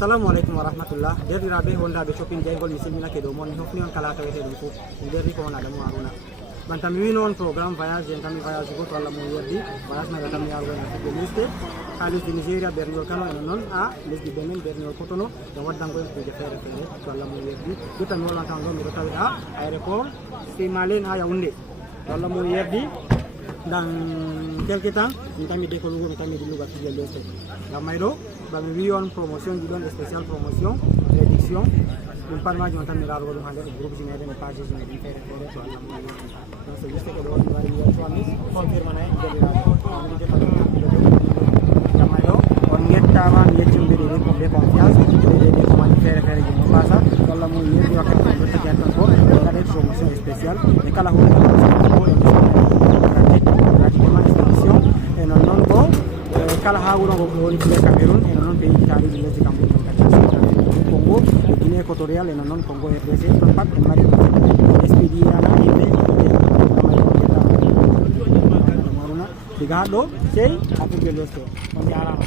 assalamu alaikum wa rahmatullah. Derɗiraɓe wondaɓe shopping jaygol mi silminake ɗo mon hofni on kala tawete ɗum fof mi derri ko won Adamu Haruna banta mi wino on programme voyage en kammi voyage goto Allah mo yerdi voyage naga tan mi yargo en fidde liste ha lesdi Nigeria berniol Kano enen noon ha lesdi Benin berniol Cotonou ɗum waddango en kuje feere feere to Allah mo yerdi jotta mi wolan tan ɗo miɗo tawi ha aéroport Simalen ha Yaoundé to Allah mo yerdi dans quelque temps mi tammi décollugo mi tammi dillugo fidde liste ngam may ɗo bami wi on promotion ji ɗon spécial promotion réduction ɗum pat maji on tan mi laarugo ɗum ha nder groupe ji meɗen e page ji meɗen feere feere to Allah mo yerdi donc so juste que ɗo mi wari wiya toami confirmana en derɗiraɓe jammay ɗo on yettama mi yeccondiri ɓe confiance ɗeɗe commande feere feere ji mo pasa to Allah mo yerdi wakkati ko ɗo tagi tan ko gaɗe promotion spécial e kala hunde gratuitement expédition e non noon bo kala ha wuro ngo woni Guinée Cameroun e non noon pays italiɗi lesdi kam ɗum kadi Congo e Guinée équatorial e non noon Congo RDC ɗon pat en mari expédiana yimɓe maruna diga ha ɗo sey ha ɓurgel leste on jarama